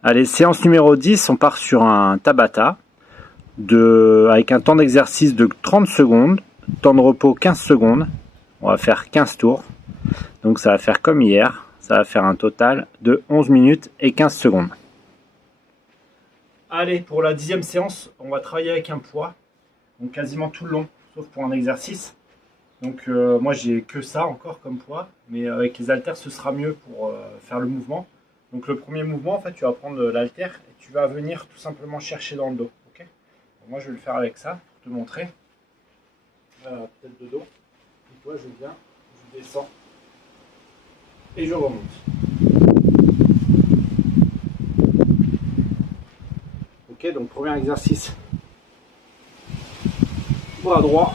Allez, séance numéro 10, on part sur un Tabata avec un temps d'exercice de 30 secondes, temps de repos 15 secondes. On va faire 15 tours. Donc ça va faire comme hier, ça va faire un total de 11 minutes et 15 secondes. Allez, pour la 10e séance, on va travailler avec un poids, donc quasiment tout le long, sauf pour un exercice. Donc moi j'ai que ça encore comme poids, mais avec les haltères ce sera mieux pour faire le mouvement. Donc le premier mouvement, en fait, tu vas prendre l'haltère et tu vas venir tout simplement chercher dans le dos. Okay, donc moi je vais le faire avec ça pour te montrer. Tête de dos. Et toi je viens, je descends et je remonte. Ok, donc premier exercice, bras droit.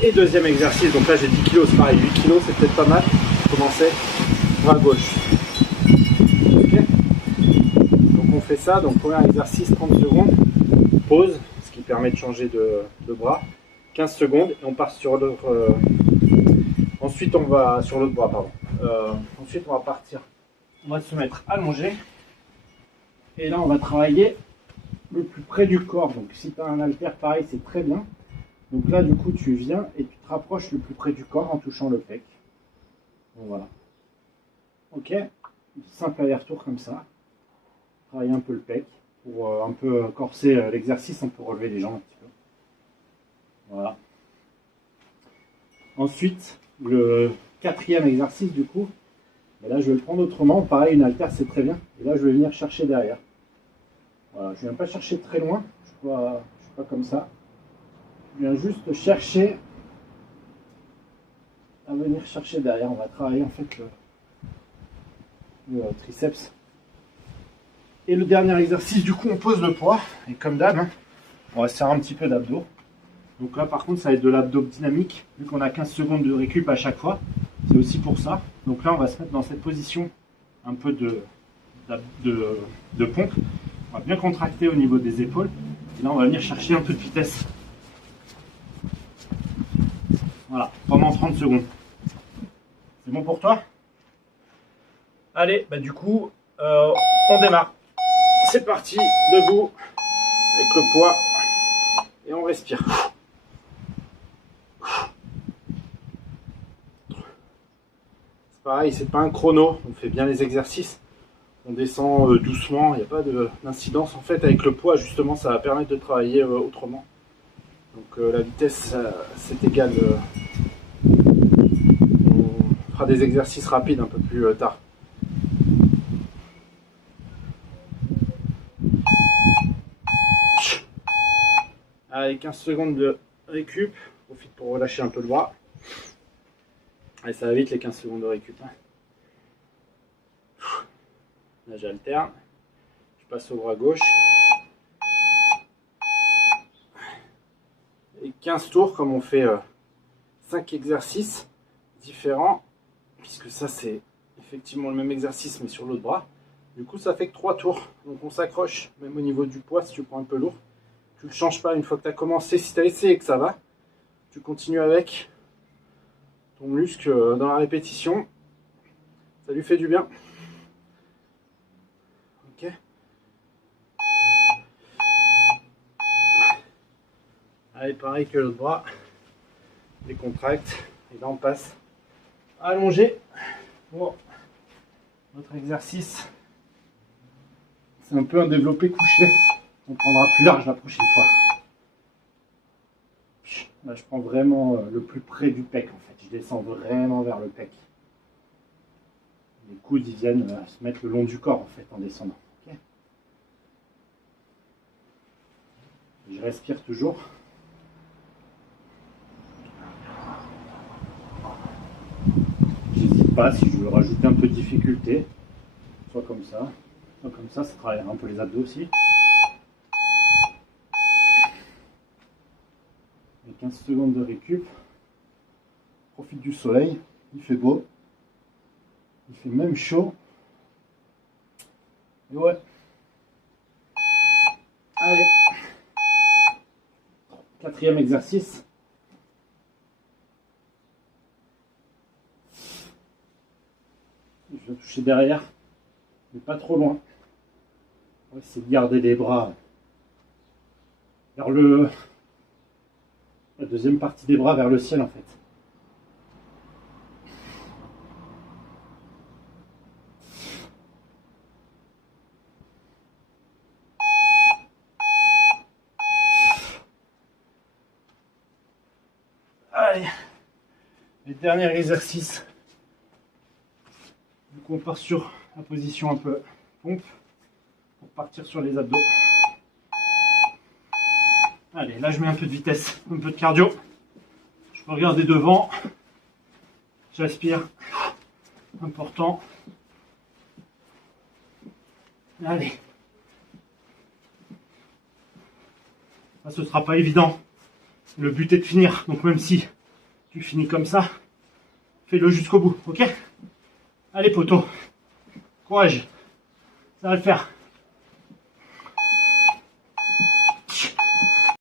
Et deuxième exercice, donc là j'ai 10 kg, c'est pareil, 8 kg c'est peut-être pas mal. Commencer, bras gauche. Ok, donc on fait ça, donc premier exercice, 30 secondes, pause, ce qui permet de changer de bras, 15 secondes, et on part sur l'autre. Ensuite on va sur l'autre bras, pardon. Ensuite on va partir, on va se mettre allongé, et là on va travailler le plus près du corps. Donc si tu as un haltère pareil, c'est très bien. Donc là, du coup, tu viens et tu te rapproches le plus près du corps en touchant le pec. Donc voilà. Ok. Simple aller-retour comme ça. Travailler un peu le pec pour un peu corser l'exercice. On peut relever les jambes un petit peu. Voilà. Ensuite, le 4e exercice, du coup, et là, je vais le prendre autrement. Pareil, une haltère, c'est très bien. Et là, je vais venir chercher derrière. Voilà. Je ne viens pas chercher très loin. Je ne suis pas comme ça. Je viens juste chercher à venir chercher derrière. On va travailler en fait le triceps. Et le dernier exercice, du coup, on pose le poids. Et comme d'hab, hein, on va se faire un petit peu d'abdos. Donc là, par contre, ça va être de l'abdos dynamique. Vu qu'on a 15 secondes de récup à chaque fois, c'est aussi pour ça. Donc là, on va se mettre dans cette position un peu de pompe. On va bien contracter au niveau des épaules. Et là, on va venir chercher un peu de vitesse. Voilà, pendant 30 secondes. C'est bon pour toi? Allez, bah du coup, on démarre. C'est parti, debout, avec le poids, et on respire. C'est pareil, c'est pas un chrono, on fait bien les exercices. On descend doucement, il n'y a pas d'incidence. En fait, avec le poids, justement, ça va permettre de travailler autrement. Donc la vitesse, c'est égal. On fera des exercices rapides un peu plus tard. Allez, 15 secondes de récup. Profite pour relâcher un peu le bras. Allez, ça va vite les 15 secondes de récup. Hein. Là, j'alterne. Je passe au bras gauche. Et 15 tours, comme on fait 5 exercices différents, puisque ça, c'est effectivement le même exercice, mais sur l'autre bras. Du coup, ça fait que 3 tours. Donc, on s'accroche, même au niveau du poids, si tu prends un peu lourd. Tu ne le changes pas une fois que tu as commencé. Si tu as essayé et que ça va, tu continues avec ton muscle dans la répétition. Ça lui fait du bien. Ok. Allez, pareil que l'autre bras. Décontracte. Et là, on passe allongé pour notre exercice. C'est un peu un développé couché. On prendra plus large la prochaine fois. Là, je prends vraiment le plus près du pec en fait. Je descends vraiment vers le pec. Les coudes ils viennent se mettre le long du corps en fait en descendant. Okay, je respire toujours. J'hésite pas si je veux rajouter un peu de difficulté. Soit comme ça travaillera un peu les abdos aussi. Et 15 secondes de récup. Profite du soleil, il fait beau. Il fait même chaud. Et ouais. Allez. 4e exercice. Je vais toucher derrière, mais pas trop loin. On va essayer de garder les bras vers la deuxième partie des bras vers le ciel en fait. Allez, les derniers exercices. Du coup, on part sur la position un peu pompe pour partir sur les abdos. Allez, là je mets un peu de vitesse, un peu de cardio. Je peux regarder devant. J'aspire. Important. Allez. Ça, ce sera pas évident. Le but est de finir. Donc même si tu finis comme ça, fais-le jusqu'au bout. Ok? Allez poteau. Courage. Ça va le faire.